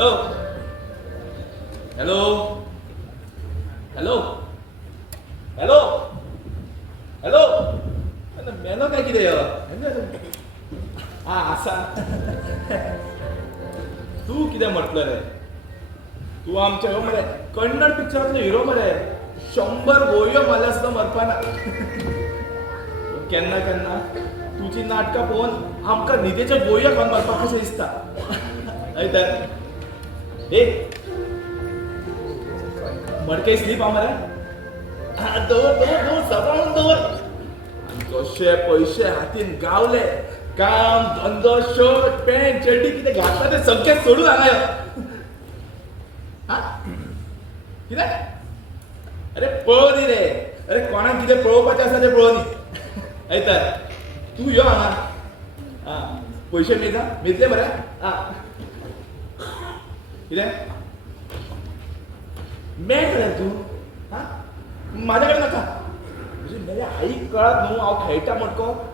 hello hello hello hello hello मेलो काय कितें हा असा तू कितें म्हटलं रे तू आमच्या मरे कन्नड पिक्चरांतलो हिरो मरे 100 गोळयो मारल्या सुद्दां मरपाना केन्ना केन्ना तुजी नाटकां पळोवन आमकां न्हिदेच्या गोळयो खावन मरपाक कशें दिसता हय तर ए मडके स्लीप हा मरे दवर दवर दवर सांबाळून दवर जशे पयशे हातीन गावले काम धंदो शर्ट पॅन्ट चड्डी कितें घातला ते सगळें सोडून हांगा यो हा कितें अरे पळोव न्ही रे अरे कोणाक कितें पळोवपाचें आसा तें पळोव न्ही हय तर तूं यो हांगा आं पयशे मेजा मेजले मरे आं कितें मेळ रे तूं हां म्हाज्या कडेन नाका म्हणजे मेरे आईक कळत न्हू हांव खेळटा मटको